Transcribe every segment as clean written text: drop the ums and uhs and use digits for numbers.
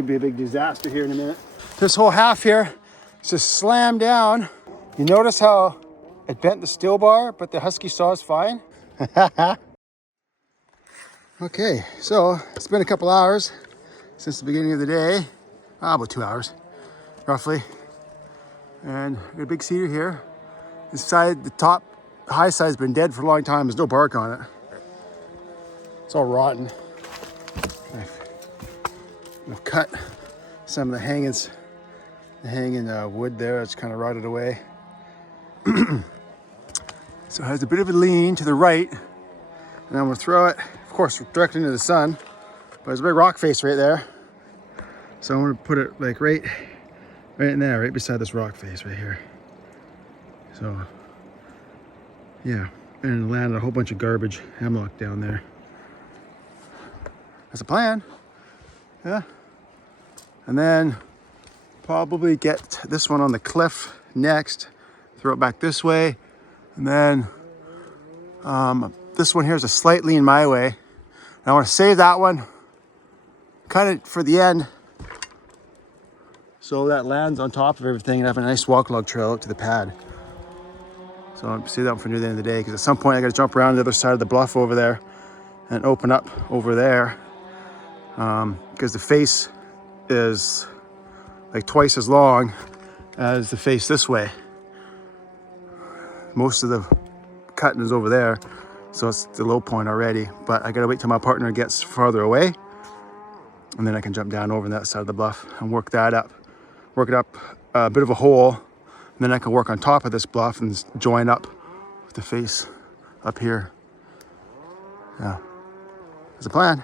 could be a big disaster here in a minute. This whole half here is just slammed down. You notice how it bent the steel bar, but the Husky saw is fine? Okay, so it's been a couple hours since the beginning of the day. About 2 hours, roughly. And got a big cedar here. This side, the top high side's been dead for a long time. There's no bark on it. It's all rotten. I've cut some of the hanging wood there. It's kind of rotted away. So it has a bit of a lean to the right. And I'm gonna throw it, of course, directly into the sun. But there's a big rock face right there. So I'm gonna put it like right in there, right beside this rock face right here. So, yeah, and landed a whole bunch of garbage hemlock down there. That's a plan, yeah. And then probably get this one on the cliff next, throw it back this way. And then this one here is a slight lean my way. And I want to save that one kind of for the end, so that lands on top of everything and have a nice walk log trail out to the pad. So I'll save that one for near the end of the day, because at some point I got to jump around the other side of the bluff over there and open up over there, because the face is like twice as long as the face this way. Most of the cutting is over there, so it's the low point already, but I gotta wait till my partner gets farther away, and then I can jump down over that side of the bluff and work it up a bit of a hole, and then I can work on top of this bluff and join up with the face up here. Yeah, that's a plan.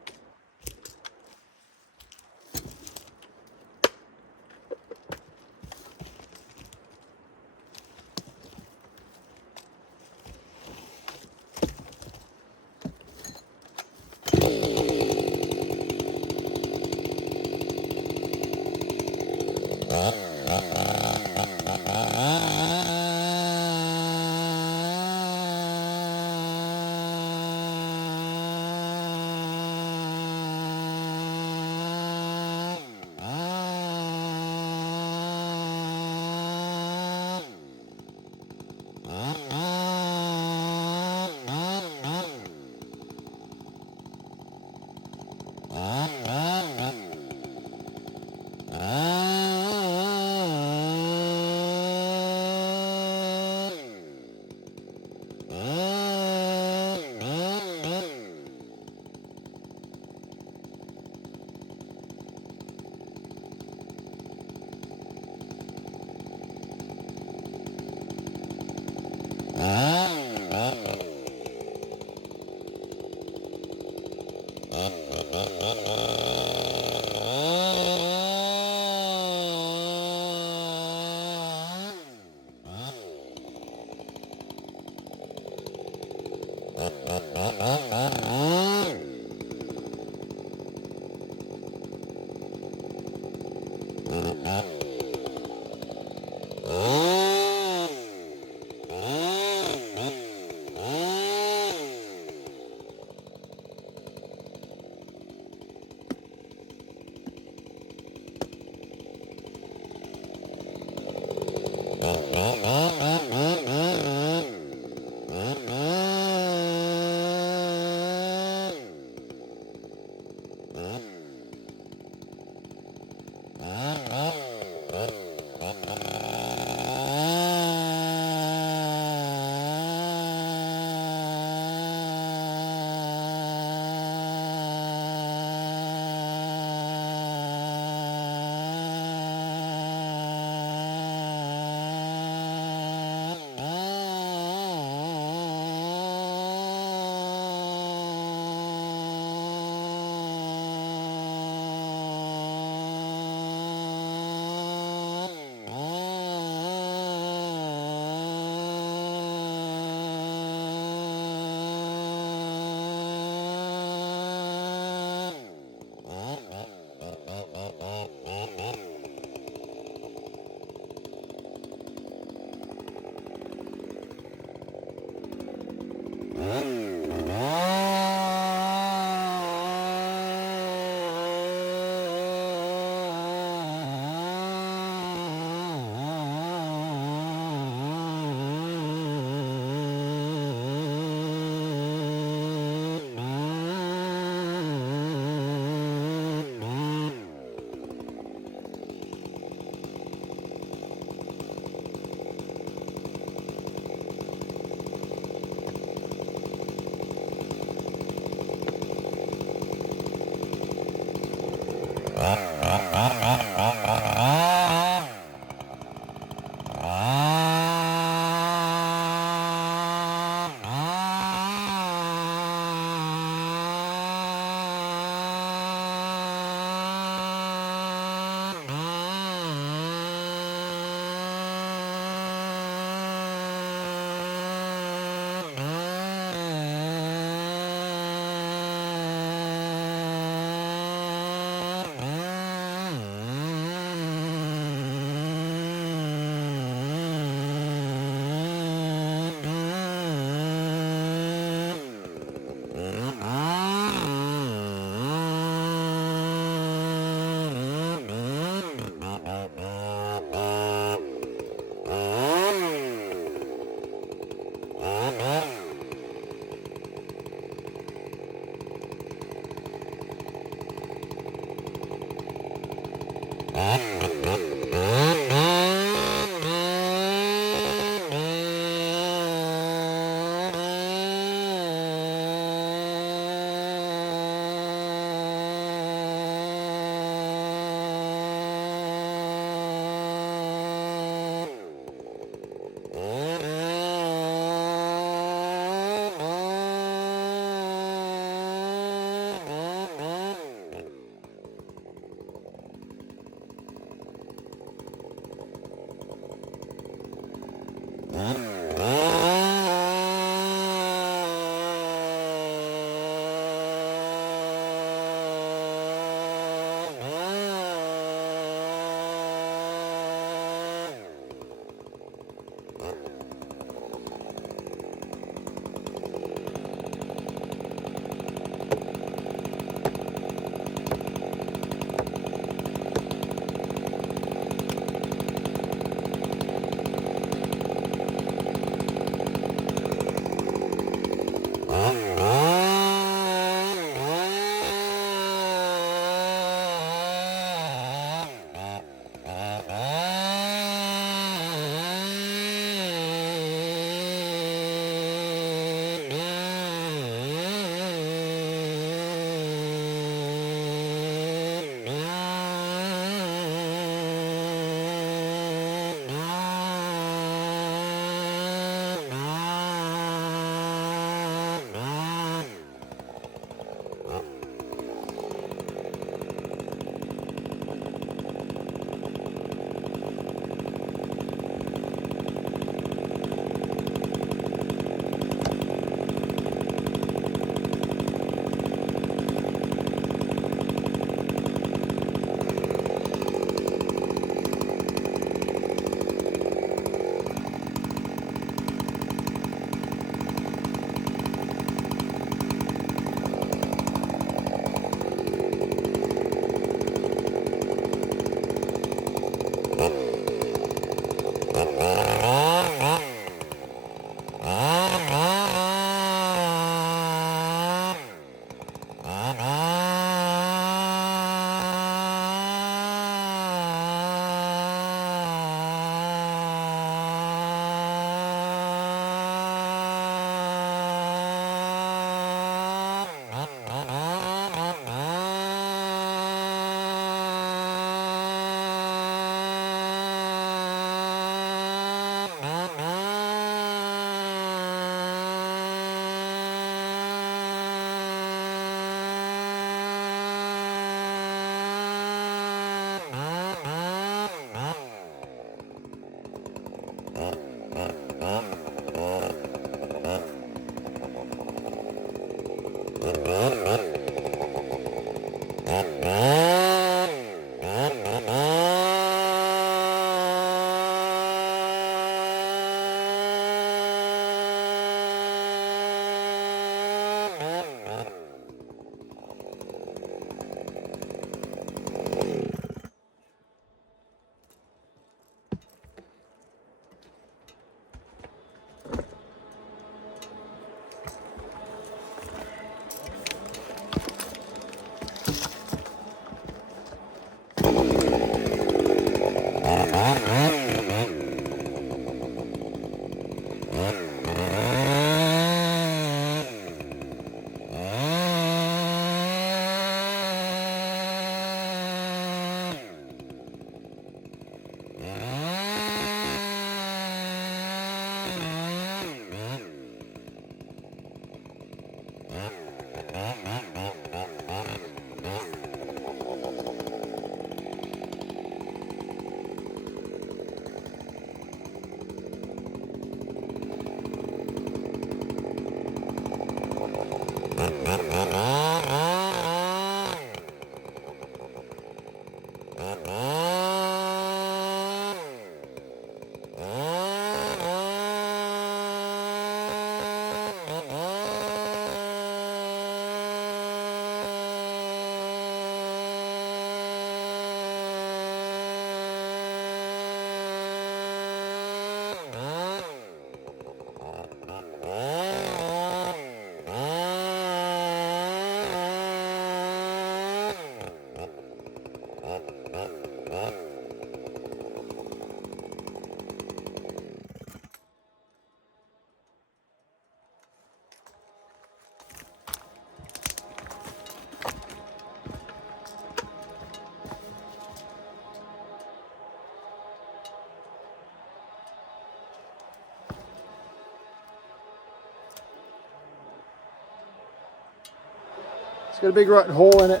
It's got a big rotten hole in it.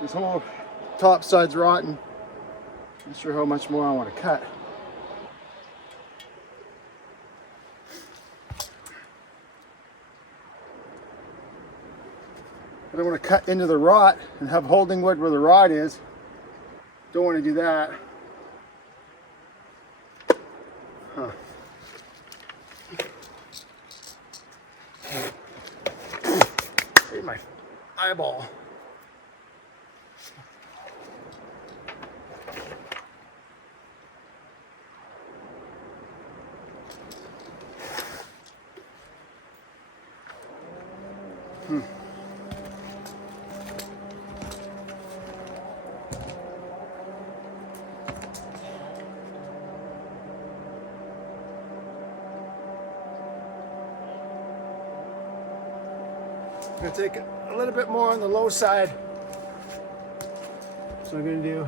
This whole top side's rotten. Not sure how much more I want to cut. I don't want to cut into the rot and have holding wood where the rot is. Don't want to do that. Huh. Hit my eyeball. I'm going to take a little bit more on the low side. So I'm going to do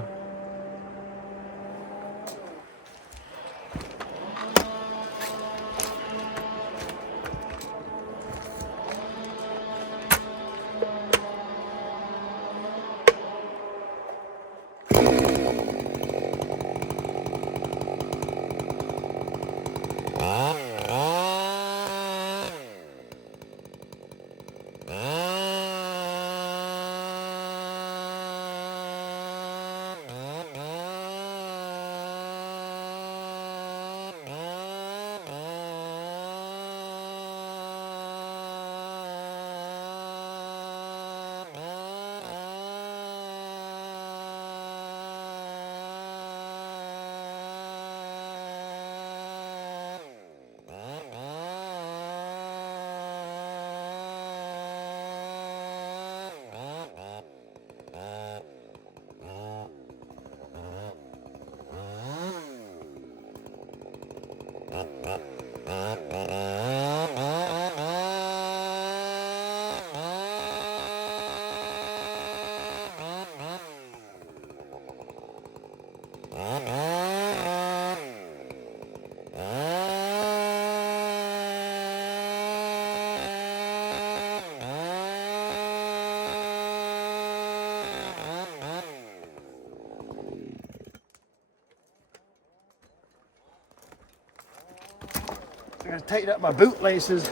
I'm going to tighten up my boot laces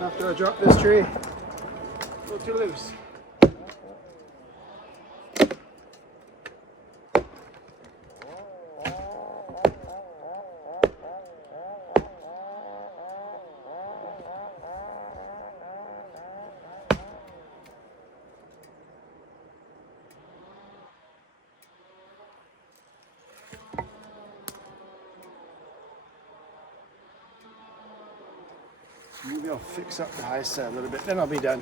after I drop this tree. A little too loose. Maybe I'll fix up the high side a little bit, then I'll be done.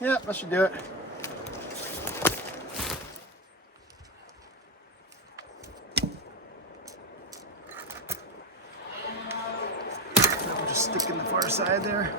Yeah, that should do it. I'll just stick in the far side there.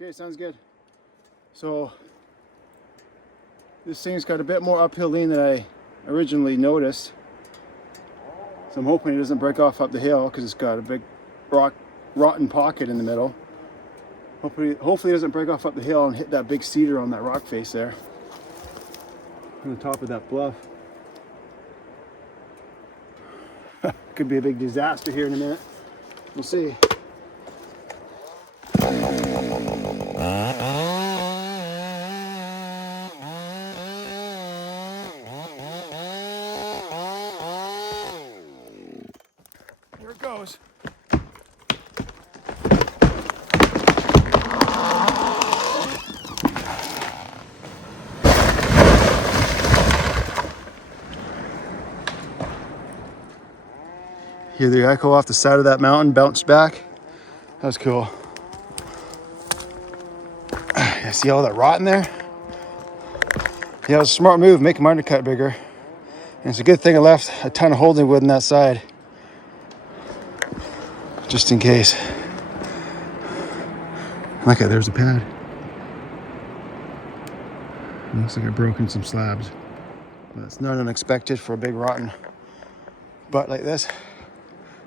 Okay, sounds good. So this thing's got a bit more uphill lean than I originally noticed. So I'm hoping it doesn't break off up the hill because it's got a big rotten pocket in the middle. Hopefully it doesn't break off up the hill and hit that big cedar on that rock face there. On the top of that bluff. Could be a big disaster here in a minute. We'll see. Here it goes. Hear the echo off the side of that mountain bounce back. That was cool. You see all that rot in there? Yeah, it was a smart move, make my undercut bigger. And it's a good thing I left a ton of holding wood on that side. Just in case. Okay, there's the pad. It looks like I've broken some slabs. But it's not unexpected for a big rotten butt like this.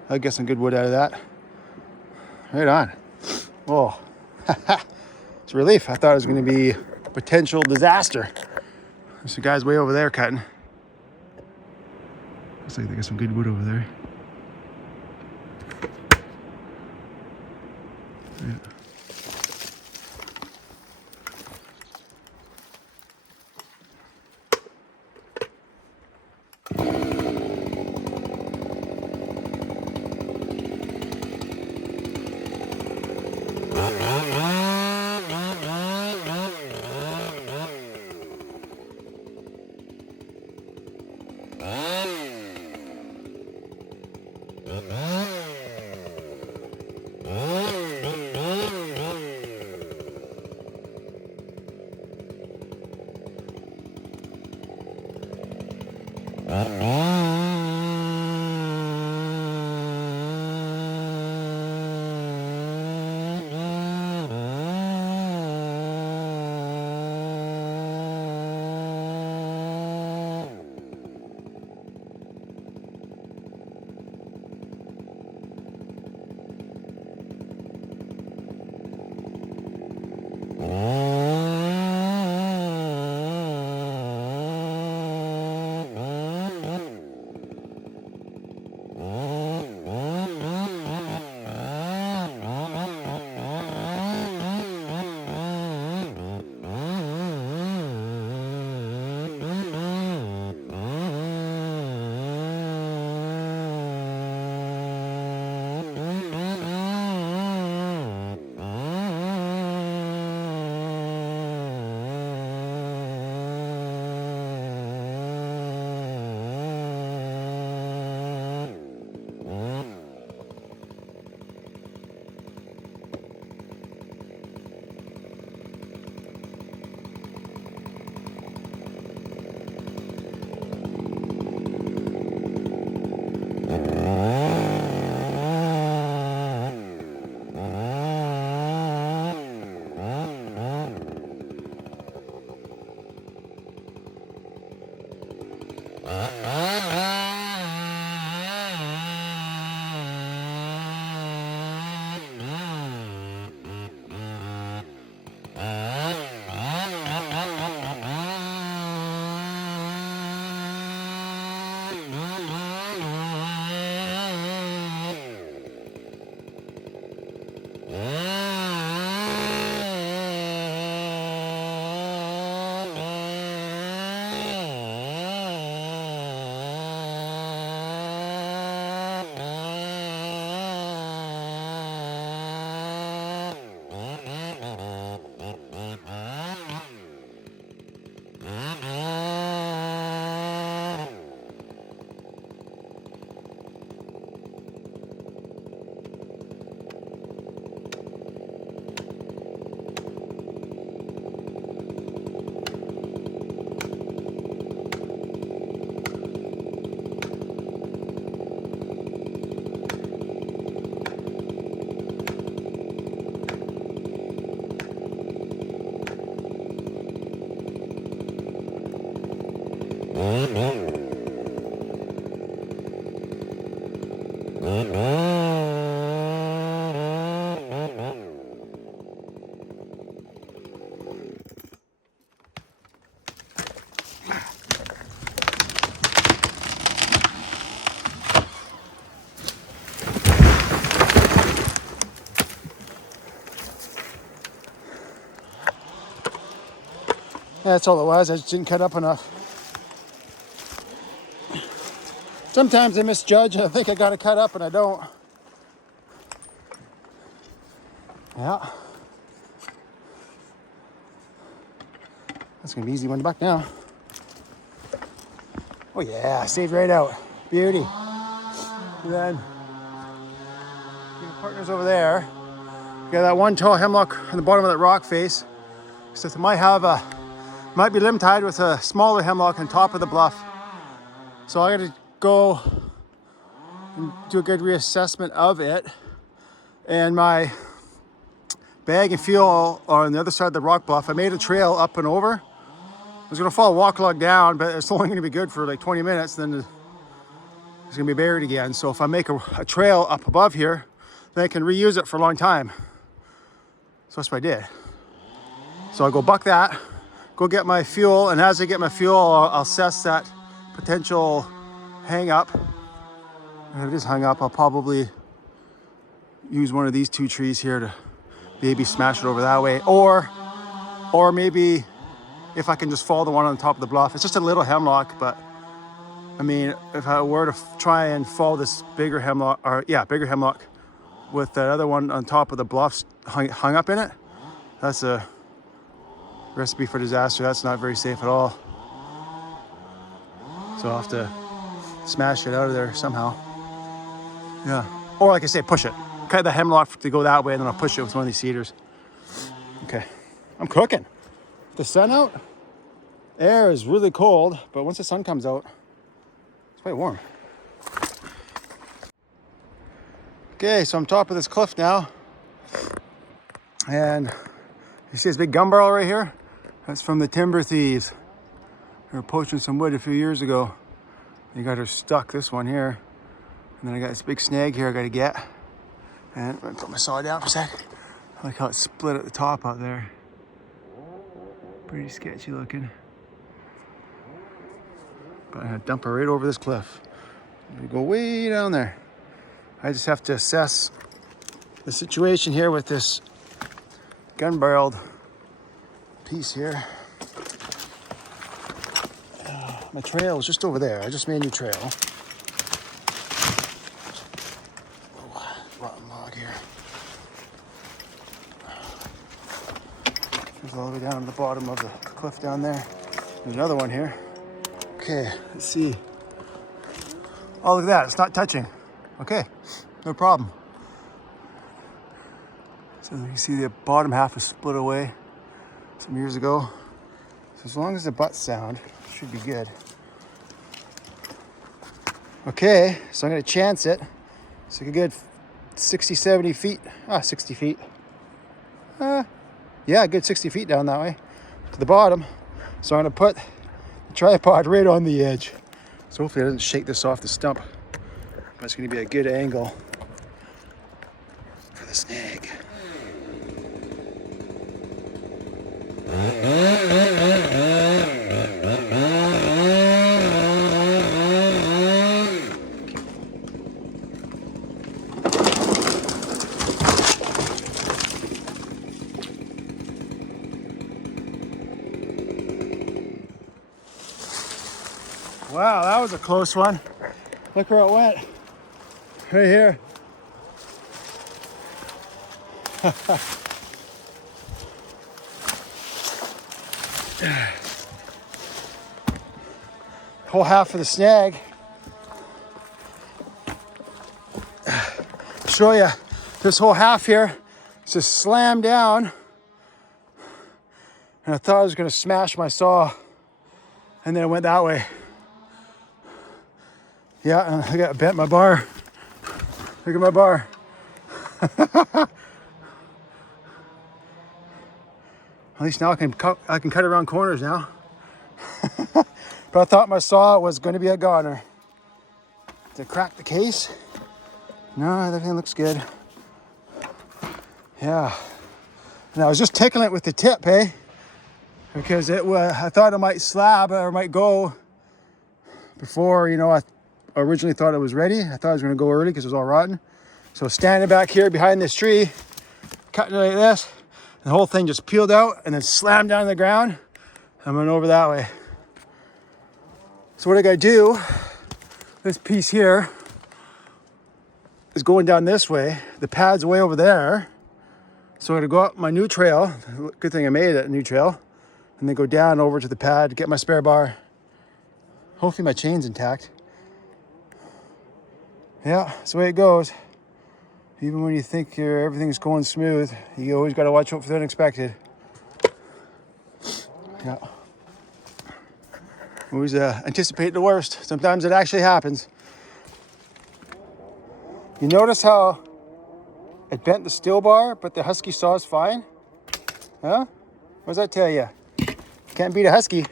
I'll get some good wood out of that. Right on. Oh, it's a relief. I thought it was going to be a potential disaster. There's some guys way over there cutting. Looks like they got some good wood over there. Yeah. That's all it was. I just didn't cut up enough. Sometimes I misjudge and I think I got to cut up and I don't. Yeah. That's going to be easy one buck now. Oh yeah, saved right out. Beauty. And then, partners over there. You got that one tall hemlock on the bottom of that rock face. So it might be limb tied with a smaller hemlock on top of the bluff. So I got to go and do a good reassessment of it. And my bag and fuel are on the other side of the rock bluff. I made a trail up and over. I was gonna follow walk log down, but it's only gonna be good for like 20 minutes, then it's gonna be buried again. So if I make a trail up above here, then I can reuse it for a long time. So that's what I did. So I'll go buck that, go get my fuel, and as I get my fuel, I'll assess that potential hang up. And if it is hung up, I'll probably use one of these two trees here to maybe smash it over that way. Or maybe if I can just follow the one on top of the bluff. It's just a little hemlock, but I mean, if I were to try and follow this bigger hemlock, bigger hemlock with that other one on top of the bluffs hung up in it, that's a recipe for disaster. That's not very safe at all. So I'll have to smash it out of there somehow. Yeah. Or like I say, push it. Cut the hemlock to go that way, and then I'll push it with one of these cedars. Okay. I'm cooking. The sun out, air is really cold, but once the sun comes out, it's quite warm. Okay, so I'm top of this cliff now, and you see this big gun barrel right here? That's from the timber thieves. They were poaching some wood a few years ago. They got her stuck, this one here, and then I got this big snag here I gotta get. And I'm gonna put my saw down for a sec. I like how it's split at the top out there. Pretty sketchy looking. But I'm gonna dump her right over this cliff. We go way down there. I just have to assess the situation here with this gun-barreled piece here. My trail is just over there. I just made a new trail. Oh, rotten log here. Goes all the way down to the bottom of the cliff down there. There's another one here. Okay, let's see. Oh, look at that, it's not touching. Okay, no problem. So you see the bottom half is split away some years ago. So as long as the butt's sound, it should be good. Okay, so I'm gonna chance it. It's like a good 60, 70 feet. 60 feet. Yeah, a good 60 feet down that way to the bottom. So I'm gonna put the tripod right on the edge. So hopefully it doesn't shake this off the stump. But it's gonna be a good angle for the snag. Wow, that was a close one. Look where it went. Right here. Whole half of the snag. Show you this whole half here. It's just slammed down. And I thought I was gonna smash my saw. And then it went that way. Yeah, and I got bent my bar. Look at my bar. At least now I can cut around corners now. But I thought my saw was going to be a goner. To crack the case. No, everything looks good. Yeah. And I was just tickling it with the tip, because I thought it might slab or might go before, I originally thought it was ready. I thought it was going to go early because it was all rotten. So standing back here behind this tree, cutting it like this, the whole thing just peeled out and then slammed down to the ground. I went over that way. So what I gotta do, this piece here is going down this way. The pad's way over there. So I'm gonna go up my new trail. Good thing I made it a new trail. And then go down over to the pad, get my spare bar. Hopefully my chain's intact. Yeah, that's the way it goes. Even when you think everything's going smooth, you always got to watch out for the unexpected. Yeah. Always anticipate the worst. Sometimes it actually happens. You notice how it bent the steel bar, but the husky saw is fine? Huh? What does that tell you? Can't beat a husky.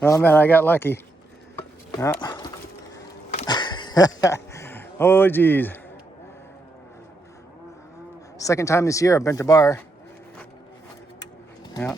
Oh man, I got lucky. Yeah. Oh geez. Second time this year I've bent a bar. Yeah.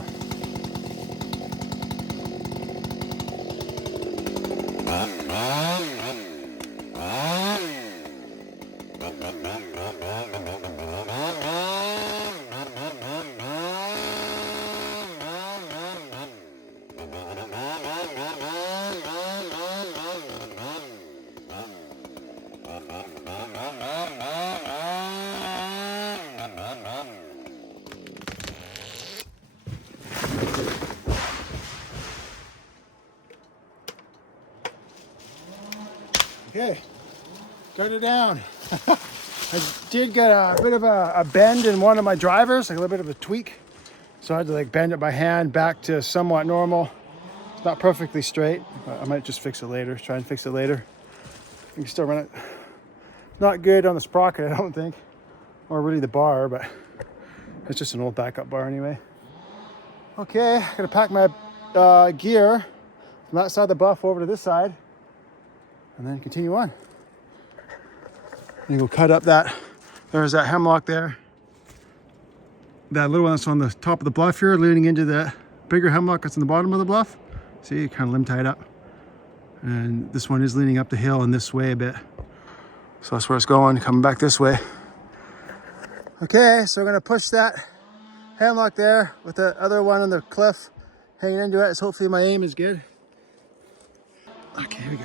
Okay, got it down. I did get a bit of a bend in one of my drivers, like a little bit of a tweak. So I had to like bend it by hand back to somewhat normal. It's not perfectly straight, but I might just fix it later, try and fix it later. You can still run it. Not good on the sprocket, I don't think, or really the bar, but it's just an old backup bar anyway. Okay, I'm gonna pack my gear from that side of the bluff over to this side, and then continue on. And go cut up that, there's that hemlock there. That little one that's on the top of the bluff here, leading into the bigger hemlock that's on the bottom of the bluff. See, kind of limb tied up. And this one is leaning up the hill and this way a bit. So that's where it's going, coming back this way. Okay, so we're gonna push that hemlock there with the other one on the cliff hanging into it. So hopefully my aim is good. Okay, here we go.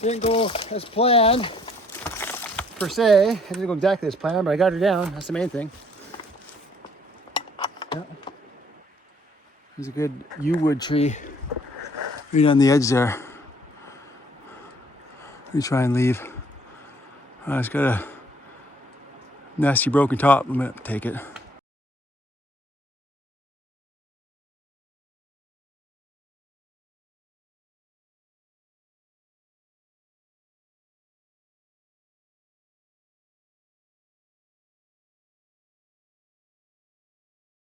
Didn't go as planned, per se. It didn't go exactly as planned, but I got her down. That's the main thing. Yeah. There's a good yew wood tree right on the edge there. Let me try and leave. It's got a nasty broken top. I'm gonna take it.